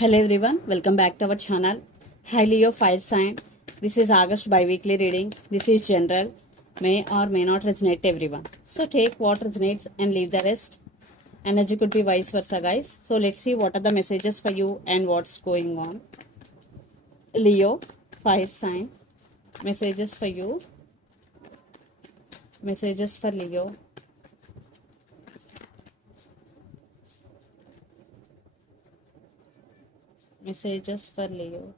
Hello everyone, welcome back to our channel. Hi Leo fire sign. This is August bi-weekly reading. This is general. May or may not resonate to everyone. So take what resonates and leave the rest. Energy could be vice versa, guys. So let's see what are the messages for you and what's going on. Leo fire sign. Messages for you. Messages for Leo. Messages for Leo.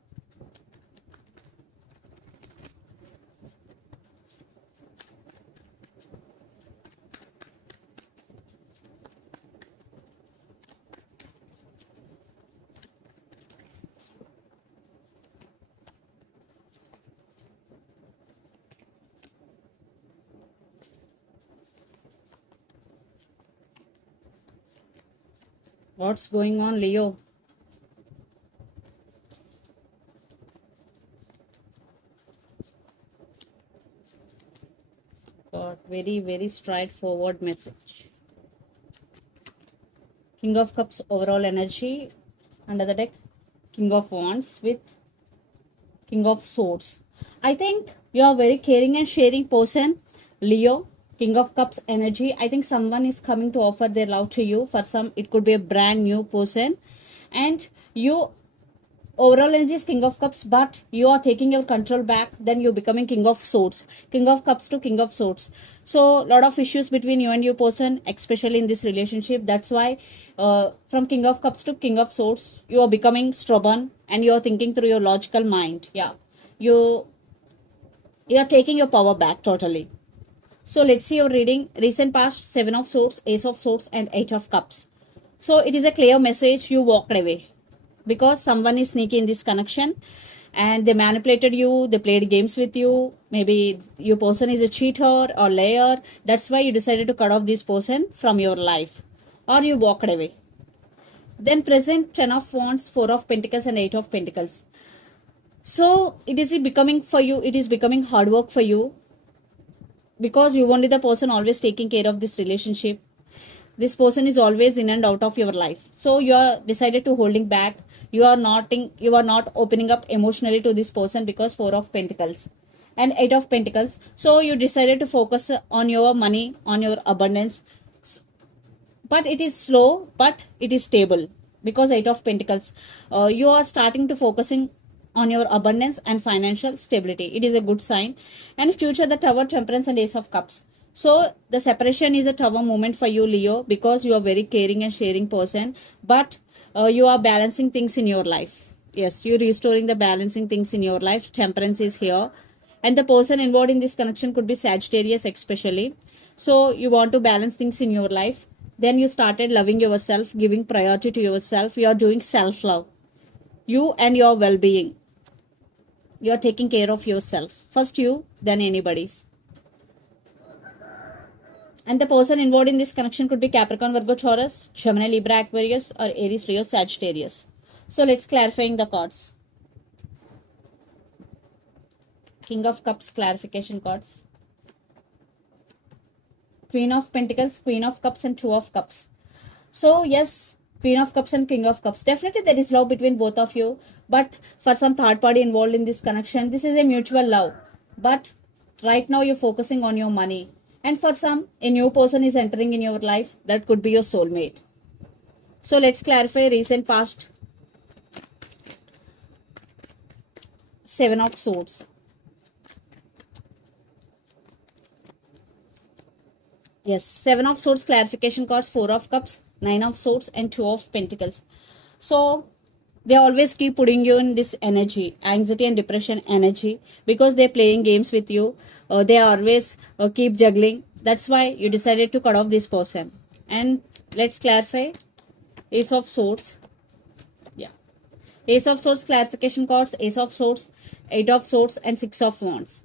What's going on, Leo? Got very straightforward message. King of Cups overall energy. Under the deck, King of Wands with King of Swords. I think you are very caring and sharing person, Leo. King of Cups energy. I think someone is coming to offer their love to you. For some, it could be a brand new person, and you overall energy is King of Cups, but you are taking your control back. Then you're becoming King of Swords. King of Cups to King of Swords. So lot of issues between you and your person, especially in this relationship. That's why from King of Cups to King of Swords, you are becoming stubborn and you are thinking through your logical mind. Yeah, you are taking your power back totally. So let's see your reading. Recent past, Seven of Swords, Ace of Swords, and Eight of Cups. So it is a clear message. You walked away because someone is sneaky in this connection and they manipulated you, they played games with you. Maybe your person is a cheater or liar. That's why you decided to cut off this person from your life, or you walked away. Then present, Ten of Wands, Four of Pentacles, and Eight of Pentacles. So it is becoming for you, it is becoming hard work for you because you wanted the person always taking care of this relationship. This person is always in and out of your life, so you are decided to holding back. You are not opening up emotionally to this person because Four of Pentacles and Eight of Pentacles. So you decided to focus on your money, on your abundance, but it is slow but it is stable because Eight of Pentacles. You are starting to focusing on your abundance and financial stability. It is a good sign. And future, the Tower, Temperance, and Ace of Cups. So the separation is a tower moment for you, Leo, because you are very caring and sharing person, but you are balancing things in your life. Yes, you're restoring the balancing things in your life. Temperance is here, and the person involved in this connection could be Sagittarius especially. So you want to balance things in your life. Then you started loving yourself, giving priority to yourself. You are doing self-love. You and your well-being. You are taking care of yourself. First you, then anybody's. And the person involved in this connection could be Capricorn, Virgo, Taurus, Gemini, Libra, Aquarius, or Aries, Leo, Sagittarius. So let's clarifying the cards. King of Cups clarification cards. Queen of Pentacles, Queen of Cups, and Two of Cups. So yes, Queen of Cups and King of Cups. Definitely there is love between both of you. But for some third party involved in this connection, this is a mutual love. But right now you're focusing on your money. And for some, a new person is entering in your life. That could be your soulmate. So let's clarify recent past. Seven of Swords. Yes, Seven of Swords clarification cards, Four of Cups, Nine of Swords, and Two of Pentacles. So they always keep putting you in this energy, anxiety and depression energy, because they're playing games with you. They always keep juggling. That's why you decided to cut off this person. And let's clarify. Ace of Swords. Yeah. Ace of Swords clarification cards, Ace of Swords, Eight of Swords, and Six of Wands.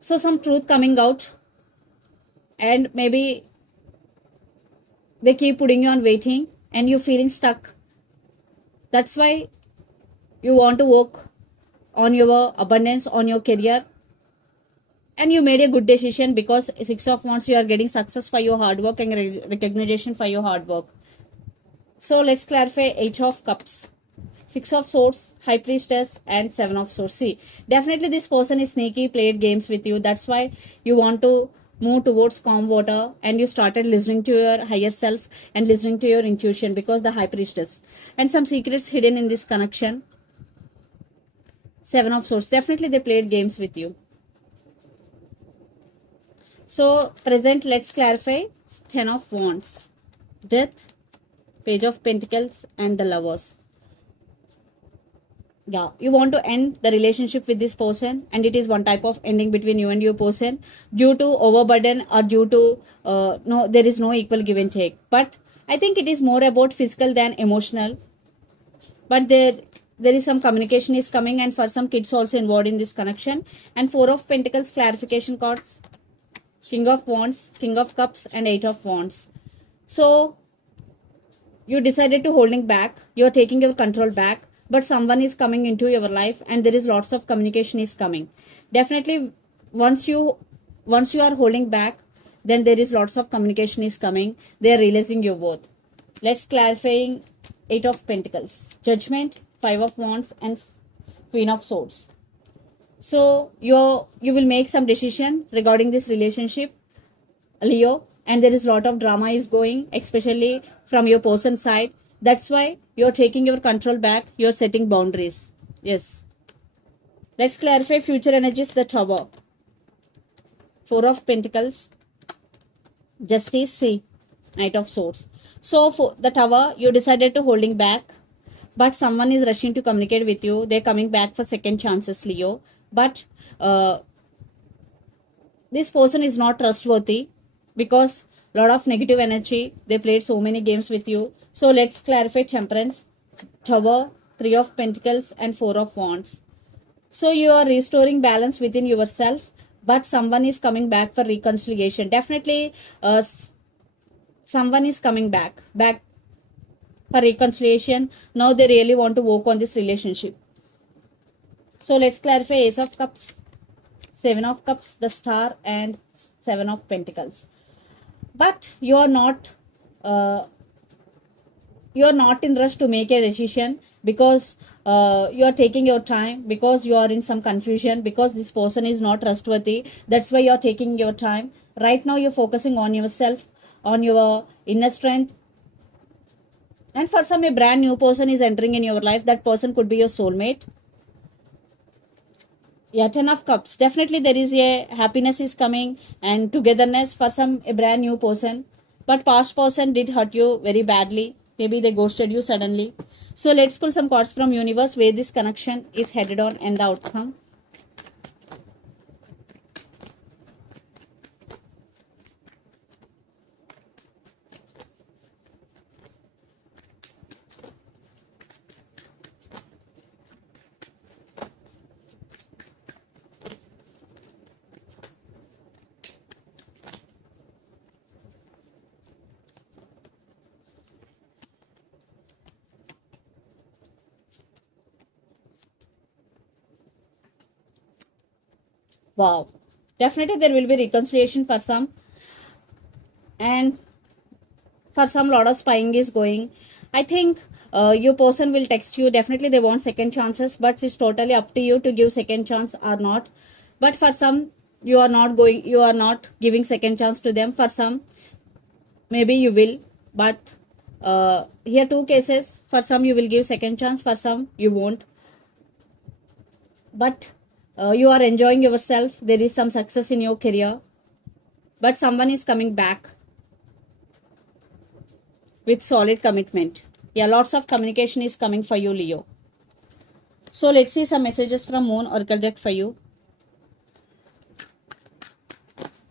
So some truth coming out. And maybe they keep putting you on waiting and you're feeling stuck. That's why you want to work on your abundance, on your career. And you made a good decision because Six of Wands, you are getting success for your hard work and recognition for your hard work. So let's clarify Eight of Cups. Six of Swords, High Priestess, and Seven of Swords. See, definitely this person is sneaky, played games with you. That's why you want to move towards calm water, and you started listening to your higher self and listening to your intuition, because the High Priestess and some secrets hidden in this connection. Seven of Swords, definitely they played games with you. So present, let's clarify. Ten of Wands, Death, Page of Pentacles, and the Lovers. Yeah, you want to end the relationship with this person, and it is one type of ending between you and your person due to overburden, or due to no, there is no equal give and take. But I think it is more about physical than emotional. But there is some communication is coming, and for some kids also involved in this connection. And Four of Pentacles clarification cards, King of Wands, King of Cups, and Eight of Wands. So you decided to holding back, you're taking your control back, but someone is coming into your life, and there is lots of communication is coming. Definitely once you are holding back, then there is lots of communication is coming. They are realizing your worth. Let's clarifying Eight of Pentacles, Judgment, Five of Wands, and Queen of Swords. So you will make some decision regarding this relationship, Leo, and there is a lot of drama is going, especially from your person side. That's why you're taking your control back, you're setting boundaries. Yes. Let's clarify future energies. The Tower, Four of Pentacles, Justice, C, Knight of Swords. So for the Tower, you decided to holding back, but someone is rushing to communicate with you. They're coming back for second chances, Leo. But this person is not trustworthy, because lot of negative energy, they played so many games with you. So let's clarify Temperance, Tower, Three of Pentacles, and Four of Wands. So you are restoring balance within yourself, but someone is coming back for reconciliation. Definitely someone is coming back for reconciliation. Now they really want to work on this relationship. So let's clarify Ace of Cups, Seven of Cups, the Star, and Seven of Pentacles. But you are not in rush to make a decision, because you are taking your time, because you are in some confusion, because this person is not trustworthy. That's why you are taking your time. Right now you're focusing on yourself, on your inner strength. And for some, a brand new person is entering in your life. That person could be your soulmate. Yeah, Ten of Cups, definitely there is a happiness is coming, and togetherness for some, a brand new person. But past person did hurt you very badly. Maybe they ghosted you suddenly. So let's pull some cards from universe, where this connection is headed on and the outcome. Wow, definitely there will be reconciliation for some, and for some, lot of spying is going. I think your person will text you. Definitely they want second chances, but it's totally up to you to give second chance or not. But for some, you are not giving second chance to them. For some, maybe you will, but here two cases. For some you will give second chance, for some you won't. But you are enjoying yourself, there is some success in your career, but someone is coming back with solid commitment. Yeah, lots of communication is coming for you, Leo. So let's see some messages from Moon Oracle deck for you.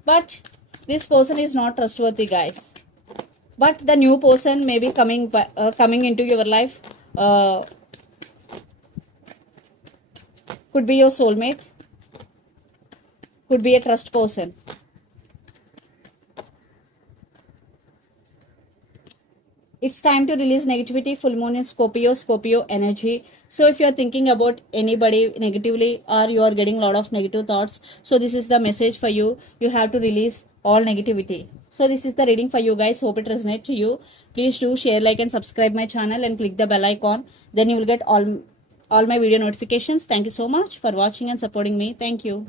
But this person is not trustworthy, guys. But the new person may be coming into your life. Could be your soulmate, could be a trust person. It's time to release negativity. Full moon in Scorpio energy. So if you are thinking about anybody negatively, or you are getting a lot of negative thoughts, so this is the message for you. You have to release all negativity. So this is the reading for you guys. Hope it resonates to you. Please do share, like and subscribe my channel and click the bell icon. Then you will get all my video notifications. Thank you so much for watching and supporting me. Thank you.